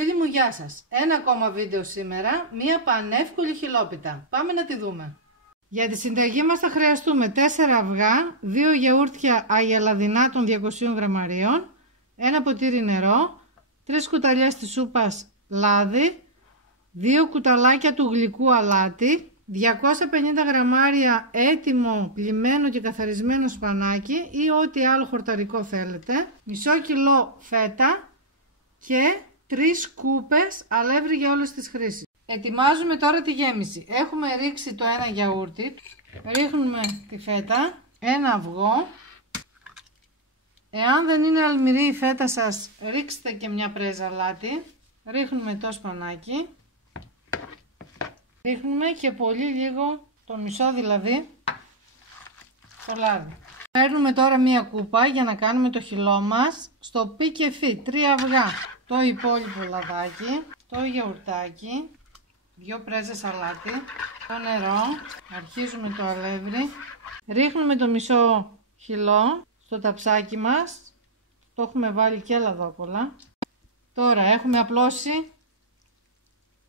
Φίλοι μου, γεια σας. Ένα ακόμα βίντεο σήμερα, μία πανεύκολη χιλόπιτα. Πάμε να τη δούμε. Για τη συνταγή μας θα χρειαστούμε 4 αυγά, 2 γιαούρτια αγελαδινά των 200 γραμμαρίων, 1 ποτήρι νερό, 3 κουταλιές της σούπας λάδι, 2 κουταλάκια του γλυκού αλάτι, 250 γραμμάρια έτοιμο πλυμμένο και καθαρισμένο σπανάκι ή ό,τι άλλο χορταρικό θέλετε, μισό κιλό φέτα και 3 σκούπες αλεύρι για όλες τις χρήσεις. Ετοιμάζουμε τώρα τη γέμιση. Έχουμε ρίξει το ένα γιαούρτι, ρίχνουμε τη φέτα, ένα αυγό. Εάν δεν είναι αλμυρή η φέτα σας, ρίξτε και μια πρέζα αλάτι. Ρίχνουμε το σπανάκι. Ρίχνουμε και πολύ λίγο, το μισό δηλαδή, το λάδι. Παίρνουμε τώρα μία κούπα για να κάνουμε το χυλό μας. Στο πι και φι, 3 αυγά, το υπόλοιπο λαδάκι, το γιαουρτάκι, 2 πρέζες αλάτι, το νερό, αρχίζουμε το αλεύρι, ρίχνουμε το μισό χυλό στο ταψάκι μας, το έχουμε βάλει και λαδόκολλα. Τώρα έχουμε απλώσει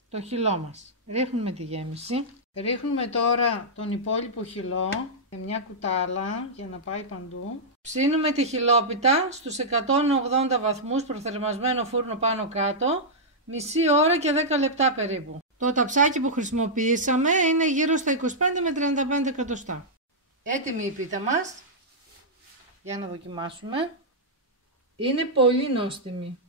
το χυλό μας, ρίχνουμε τη γέμιση, ρίχνουμε τώρα τον υπόλοιπο χυλό σε μια κουτάλα για να πάει παντού. Ψήνουμε τη χιλόπιτα στους 180 βαθμούς προθερμασμένο φούρνο πάνω κάτω, μισή ώρα και 10 λεπτά περίπου. Το ταψάκι που χρησιμοποιήσαμε είναι γύρω στα 25 με 35 εκατοστά. Έτοιμη η πίτα μας, για να δοκιμάσουμε. Είναι πολύ νόστιμη.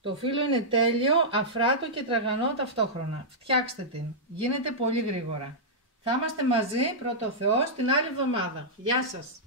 Το φύλλο είναι τέλειο, αφράτο και τραγανό ταυτόχρονα. Φτιάξτε την. Γίνεται πολύ γρήγορα. Θα είμαστε μαζί, πρώτο Θεός, την άλλη εβδομάδα. Γεια σας!